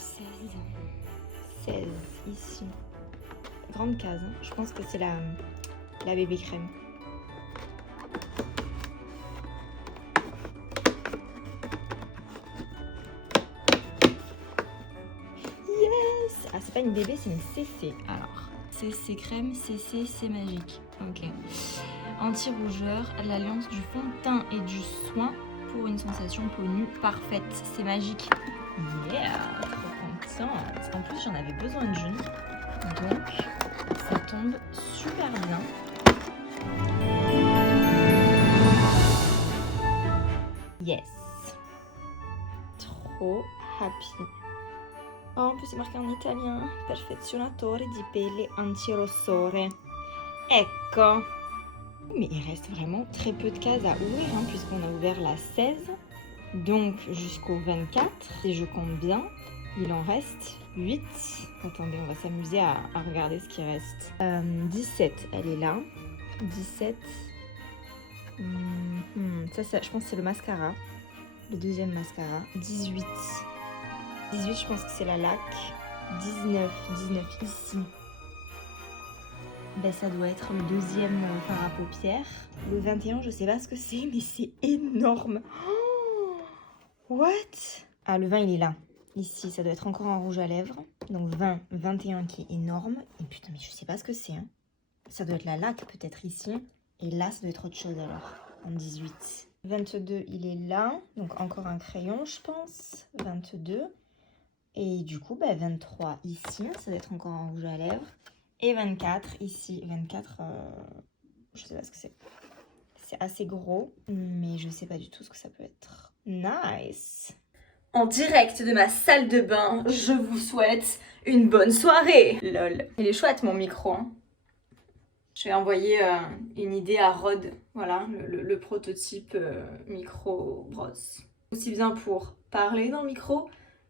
16. 16 ici. Grande case, hein. Je pense que c'est la bébé crème. Yes! Ah, c'est pas une bébé, c'est une CC. Alors, CC crème, CC, c'est magique. Ok. Anti-rougeur, l'alliance du fond de teint et du soin pour une sensation peau nue parfaite. C'est magique. Yeah! Trop contente. En plus, j'en avais besoin de jeûne. Donc, ça tombe super bien. Yes! Trop happy. Oh, en plus, c'est marqué en italien. Perfezionatore di pelle anti-rossore. Ecco! Mais il reste vraiment très peu de cases à ouvrir, hein, puisqu'on a ouvert la 16. Donc, jusqu'au 24. Si je compte bien, il en reste 8. Attendez, on va s'amuser à regarder ce qui reste. 17, elle est là. 17. Ça, je pense que c'est le mascara. Le deuxième mascara. 18. 18, je pense que c'est la lac. 19 ici. Ben, ça doit être le deuxième fard à paupières. Le 21, je sais pas ce que c'est, mais c'est énorme. Oh, what? Ah, le 20, il est là. Ici, ça doit être encore un rouge à lèvres. Donc 20, 21 qui est énorme. Et putain, mais je sais pas ce que c'est. Hein. Ça doit être la lac peut-être ici. Et là, ça doit être autre chose alors. En 18. 22, il est là. Donc encore un crayon, je pense. 22. Et du coup, 23 ici. Ça doit être encore un rouge à lèvres. Et 24 ici. 24, je sais pas ce que c'est. C'est assez gros. Mais je sais pas du tout ce que ça peut être. Nice! En direct de ma salle de bain, je vous souhaite une bonne soirée. Lol. Il est chouette mon micro. Hein. Je vais envoyer une idée à Rod. Voilà, le prototype micro brosse. Aussi bien pour parler dans le micro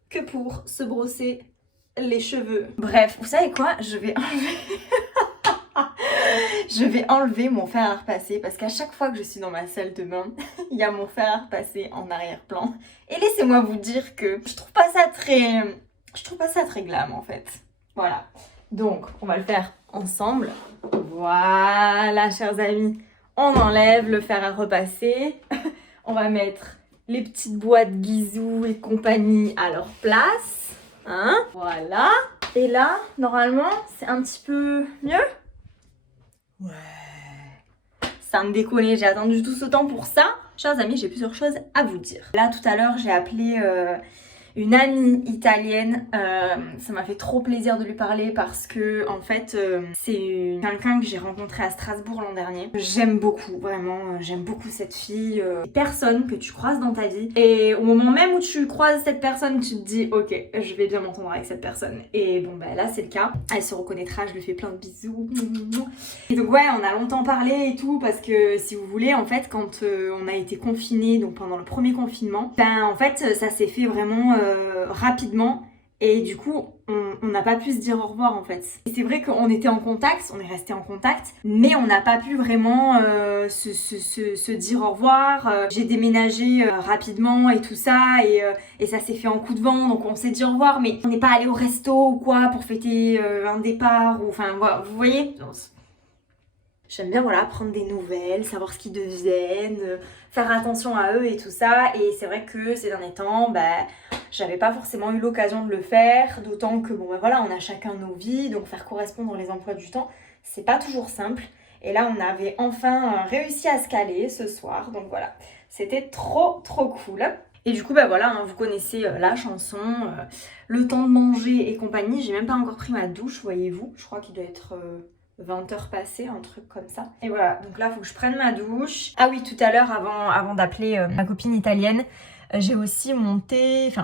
que pour se brosser les cheveux. Bref, vous savez quoi? Je vais enlever mon fer à repasser parce qu'à chaque fois que je suis dans ma salle de bain, il y a mon fer à repasser en arrière-plan. Et laissez-moi vous dire que je trouve pas ça très glam en fait. Voilà. Donc, on va le faire ensemble. Voilà, chers amis. On enlève le fer à repasser. On va mettre les petites boîtes Guizou et compagnie à leur place. Hein? Voilà. Et là, normalement, c'est un petit peu mieux. Ouais. Ça me déconne, j'ai attendu tout ce temps pour ça. Chers amis, j'ai plusieurs choses à vous dire. Là, tout à l'heure, j'ai appelé une amie italienne. Ça m'a fait trop plaisir de lui parler parce que, en fait, c'est quelqu'un que j'ai rencontré à Strasbourg l'an dernier. J'aime beaucoup, vraiment, j'aime beaucoup cette fille. Personne que tu croises dans ta vie. Et au moment même où tu croises cette personne, tu te dis, ok, je vais bien m'entendre avec cette personne. Et bon, bah là, c'est le cas. Elle se reconnaîtra, je lui fais plein de bisous. Et donc, ouais, on a longtemps parlé et tout parce que, si vous voulez, en fait, quand on a été confinés, donc pendant le premier confinement, ben, en fait, ça s'est fait vraiment rapidement et du coup on n'a pas pu se dire au revoir en fait. Et c'est vrai qu'on était en contact, on est resté en contact, mais on n'a pas pu vraiment se dire au revoir. J'ai déménagé rapidement et tout ça et ça s'est fait en coup de vent, donc on s'est dit au revoir, mais on n'est pas allé au resto ou quoi pour fêter un départ, ou enfin voilà, vous voyez. J'aime bien voilà, prendre des nouvelles, savoir ce qu'ils deviennent, faire attention à eux et tout ça. Et c'est vrai que ces derniers temps, j'avais pas forcément eu l'occasion de le faire. D'autant que bon voilà, on a chacun nos vies, donc faire correspondre les emplois du temps, c'est pas toujours simple. Et là, on avait enfin réussi à se caler ce soir. Donc voilà, c'était trop cool. Et du coup, voilà, hein, vous connaissez la chanson, le temps de manger et compagnie. J'ai même pas encore pris ma douche, voyez-vous. Je crois qu'il doit être 20 heures passées, un truc comme ça. Et voilà, donc là, il faut que je prenne ma douche. Ah oui, tout à l'heure, avant d'appeler ma copine italienne, j'ai aussi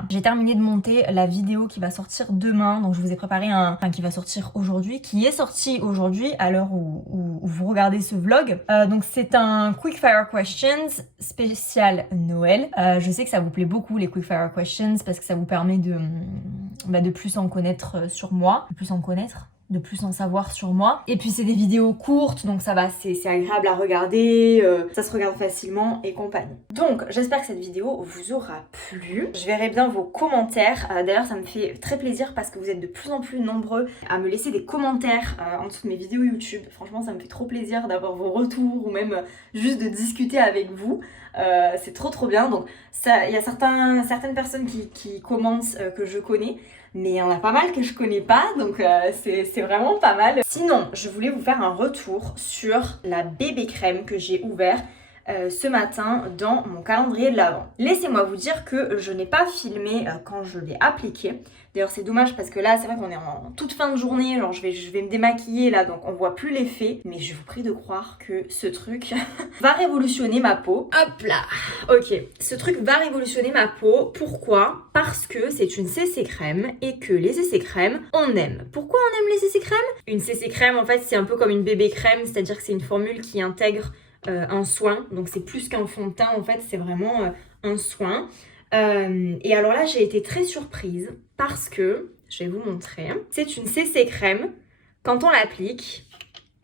j'ai terminé de monter la vidéo qui va sortir demain. Donc je vous ai préparé qui va sortir aujourd'hui, qui est sorti aujourd'hui à l'heure où vous regardez ce vlog. Donc c'est un Quick Fire Questions spécial Noël. Je sais que ça vous plaît beaucoup les Quick Fire Questions parce que ça vous permet de plus en connaître sur moi. De plus en connaître de plus en savoir sur moi. Et puis c'est des vidéos courtes, donc ça va, c'est agréable à regarder, ça se regarde facilement et compagnie. Donc j'espère que cette vidéo vous aura plu. Je verrai bien vos commentaires. D'ailleurs ça me fait très plaisir parce que vous êtes de plus en plus nombreux à me laisser des commentaires en dessous de mes vidéos YouTube. Franchement ça me fait trop plaisir d'avoir vos retours ou même juste de discuter avec vous. C'est trop bien. Donc il y a certaines personnes qui commentent que je connais, mais il y en a pas mal que je connais pas, donc c'est vraiment pas mal. Sinon, je voulais vous faire un retour sur la bébé crème que j'ai ouvert ce matin dans mon calendrier de l'Avent. Laissez-moi vous dire que je n'ai pas filmé quand je l'ai appliqué. D'ailleurs c'est dommage parce que là c'est vrai qu'on est en toute fin de journée, genre je vais me démaquiller là, donc on voit plus l'effet. Mais je vous prie de croire que ce truc va révolutionner ma peau. Hop là. Ok, ce truc va révolutionner ma peau. Pourquoi? Parce que c'est une CC crème et que les CC crèmes, on aime. Pourquoi on aime les CC crèmes? Une CC crème en fait c'est un peu comme une bébé crème, c'est-à-dire que c'est une formule qui intègre un soin, donc c'est plus qu'un fond de teint en fait, c'est vraiment un soin. Et alors là j'ai été très surprise parce que, je vais vous montrer, c'est une CC crème, quand on l'applique,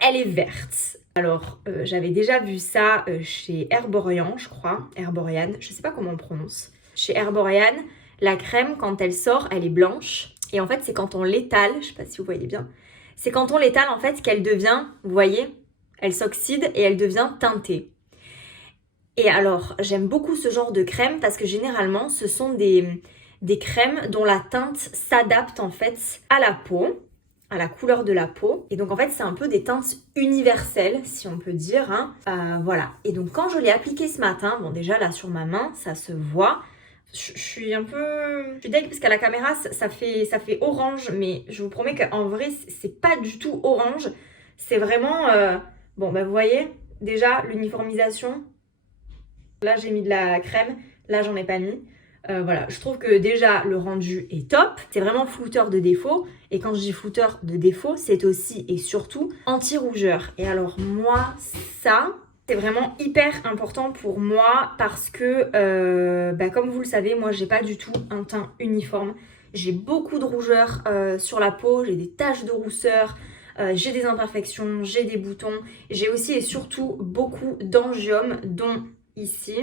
elle est verte. Alors j'avais déjà vu ça chez Herborian, je crois, Herborian, je sais pas comment on prononce. Chez Herborian, la crème quand elle sort, elle est blanche, et en fait c'est quand on l'étale, je sais pas si vous voyez bien, c'est quand on l'étale en fait qu'elle devient, vous voyez, elle s'oxyde et elle devient teintée. Et alors, j'aime beaucoup ce genre de crème parce que généralement, ce sont des crèmes dont la teinte s'adapte en fait à la peau, à la couleur de la peau. Et donc en fait, c'est un peu des teintes universelles, si on peut dire. Voilà. Et donc quand je l'ai appliqué ce matin, bon déjà là sur ma main, ça se voit. Je suis un peu... Je suis deg parce qu'à la caméra, ça fait orange, mais je vous promets qu'en vrai, c'est pas du tout orange. C'est vraiment... Bon, bah vous voyez, déjà, l'uniformisation, là j'ai mis de la crème, là j'en ai pas mis. Voilà, je trouve que déjà le rendu est top, c'est vraiment flouteur de défaut. Et quand je dis flouteur de défaut, c'est aussi et surtout anti-rougeur. Et alors moi, ça, c'est vraiment hyper important pour moi parce que, comme vous le savez, moi j'ai pas du tout un teint uniforme. J'ai beaucoup de rougeur sur la peau, j'ai des taches de rousseur, j'ai des imperfections, j'ai des boutons, j'ai aussi et surtout beaucoup d'angiomes, dont ici.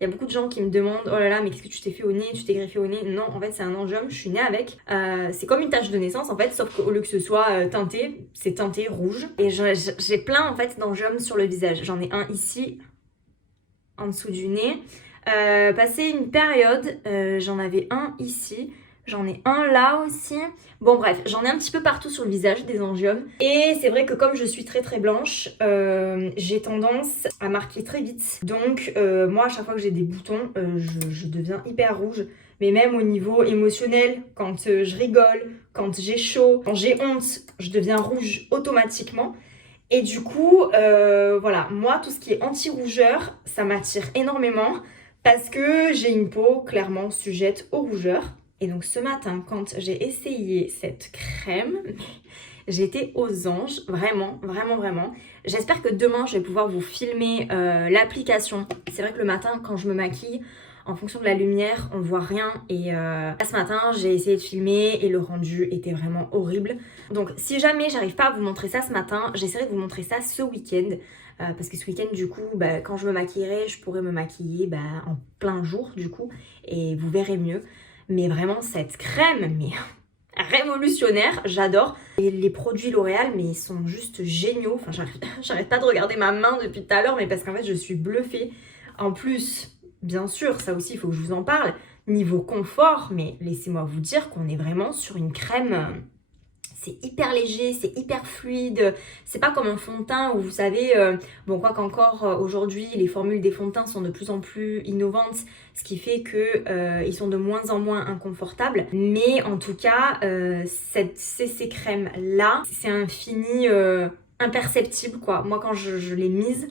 Il y a beaucoup de gens qui me demandent « Oh là là, mais qu'est-ce que tu t'es fait au nez? Tu t'es greffé au nez ?» Non, en fait, c'est un angiome, je suis née avec. C'est comme une tache de naissance, en fait, sauf qu'au lieu que ce soit teinté, c'est teinté rouge. Et j'ai plein, en fait, d'angiomes sur le visage. J'en ai un ici, en dessous du nez. Passé une période, j'en avais un ici. J'en ai un là aussi. Bon bref, j'en ai un petit peu partout sur le visage, des angiomes. Et c'est vrai que comme je suis très blanche, j'ai tendance à marquer très vite. Donc moi, à chaque fois que j'ai des boutons, je deviens hyper rouge. Mais même au niveau émotionnel, quand je rigole, quand j'ai chaud, quand j'ai honte, je deviens rouge automatiquement. Et du coup, voilà, moi, tout ce qui est anti-rougeur, ça m'attire énormément parce que j'ai une peau clairement sujette aux rougeurs. Et donc ce matin, quand j'ai essayé cette crème, j'étais aux anges, vraiment. J'espère que demain, je vais pouvoir vous filmer l'application. C'est vrai que le matin, quand je me maquille, en fonction de la lumière, on voit rien. Et ce matin, j'ai essayé de filmer et le rendu était vraiment horrible. Donc si jamais j'arrive pas à vous montrer ça ce matin, j'essaierai de vous montrer ça ce week-end. Parce que ce week-end, du coup, quand je me maquillerai, je pourrai me maquiller en plein jour, du coup. Et vous verrez mieux. Mais vraiment, cette crème, mais révolutionnaire, j'adore. Et les produits L'Oréal, mais ils sont juste géniaux. Enfin, j'arrête pas de regarder ma main depuis tout à l'heure, mais parce qu'en fait, je suis bluffée. En plus, bien sûr, ça aussi, il faut que je vous en parle. Niveau confort, mais laissez-moi vous dire qu'on est vraiment sur une crème... C'est hyper léger, c'est hyper fluide, c'est pas comme un fond de teint où vous savez, bon quoi qu'encore aujourd'hui les formules des fonds de teint sont de plus en plus innovantes, ce qui fait que ils sont de moins en moins inconfortables. Mais en tout cas, ces crèmes là, c'est un fini imperceptible quoi. Moi quand je l'ai mise,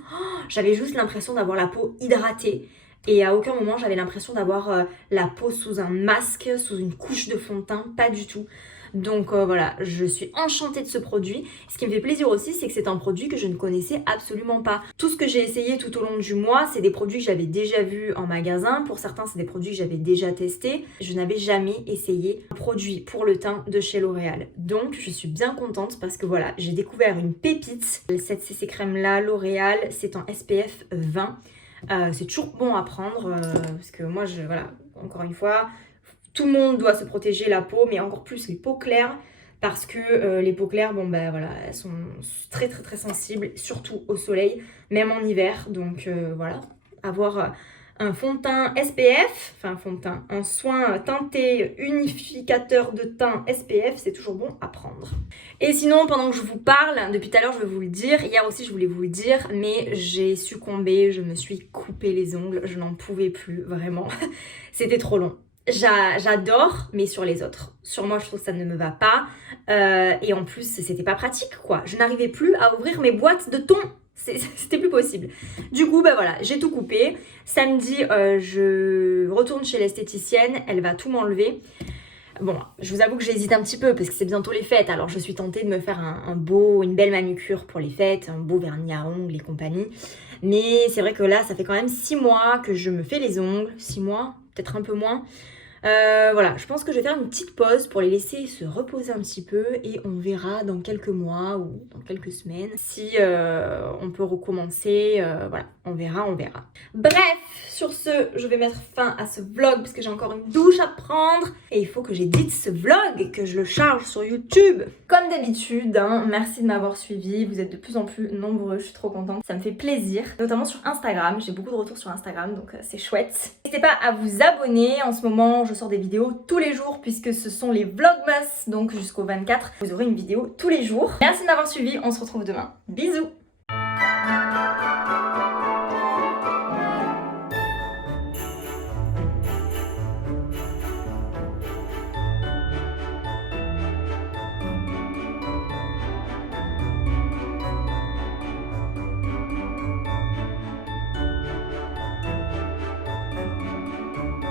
j'avais juste l'impression d'avoir la peau hydratée. Et à aucun moment j'avais l'impression d'avoir la peau sous un masque, sous une couche de fond de teint, pas du tout. Donc voilà, je suis enchantée de ce produit. Ce qui me fait plaisir aussi, c'est que c'est un produit que je ne connaissais absolument pas. Tout ce que j'ai essayé tout au long du mois, c'est des produits que j'avais déjà vus en magasin. Pour certains, c'est des produits que j'avais déjà testés. Je n'avais jamais essayé un produit pour le teint de chez L'Oréal. Donc je suis bien contente parce que voilà, j'ai découvert une pépite. Cette CC crème là, L'Oréal, c'est en SPF 20. C'est toujours bon à prendre parce que moi, voilà, encore une fois, tout le monde doit se protéger la peau, mais encore plus les peaux claires, parce que les peaux claires, bon ben voilà, elles sont très très très sensibles, surtout au soleil, même en hiver. Donc voilà, avoir un fond de teint SPF, enfin fond de teint, un soin teinté unificateur de teint SPF, c'est toujours bon à prendre. Et sinon, pendant que je vous parle, depuis tout à l'heure je vais vous le dire, hier aussi je voulais vous le dire, mais j'ai succombé, je me suis coupé les ongles, je n'en pouvais plus, vraiment, c'était trop long. J'adore, mais sur les autres. Sur moi, je trouve que ça ne me va pas. Et en plus, c'était pas pratique, quoi. Je n'arrivais plus à ouvrir mes boîtes de thon. C'était plus possible. Du coup, bah voilà, j'ai tout coupé. Samedi, je retourne chez l'esthéticienne. Elle va tout m'enlever. Bon, je vous avoue que j'hésite un petit peu parce que c'est bientôt les fêtes. Alors, je suis tentée de me faire une belle manucure pour les fêtes, un beau vernis à ongles et compagnie. Mais c'est vrai que là, ça fait quand même 6 mois que je me fais les ongles. 6 mois, peut-être un peu moins. Voilà, je pense que je vais faire une petite pause pour les laisser se reposer un petit peu et on verra dans quelques mois ou dans quelques semaines si on peut recommencer. Voilà, on verra. Bref, sur ce, je vais mettre fin à ce vlog parce que j'ai encore une douche à prendre et il faut que j'édite ce vlog et que je le charge sur YouTube. Comme d'habitude, hein, merci de m'avoir suivi. Vous êtes de plus en plus nombreux, je suis trop contente. Ça me fait plaisir, notamment sur Instagram. J'ai beaucoup de retours sur Instagram, donc c'est chouette. N'hésitez pas à vous abonner. En ce moment, je sors des vidéos tous les jours puisque ce sont les Vlogmas, donc jusqu'au 24. Vous aurez une vidéo tous les jours. Merci de m'avoir suivi, on se retrouve demain. Bisous!